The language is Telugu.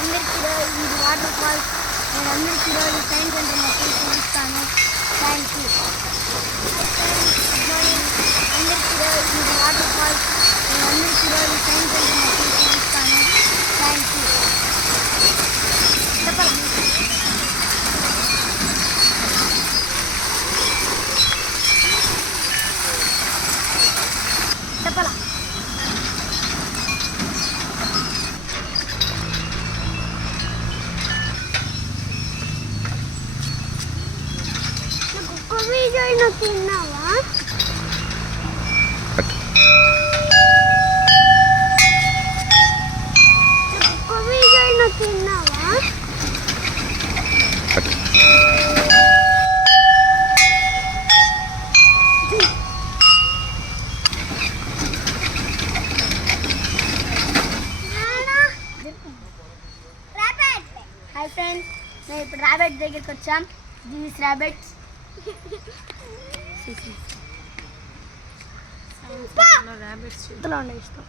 అందరికీ ఇది వాటర్ ఫాల్స్. నేను అందరికీ ఈరోజు సైన్స్ సెంటర్ మొత్తం చూపిస్తాను. Thank you. Good morning. అందరికీ ఇది వాటర్ ఫాల్స్. నేను అందరికీ ఈరోజు సైన్స్ సెంటర్ మొత్తం చూపిస్తాను. Thank you. చెప్పాలా? చెప్పాలా? వీడియో తిన్నావా? వీడియో తిన్నావా? హాయ్ ఫ్రెండ్స్, మేము ఇప్పుడు ర్యాబిట్ దగ్గరికి వచ్చాం. దీస్ ర్యాబిట్స్ ర్యాబిట్స్ ఇష్టం.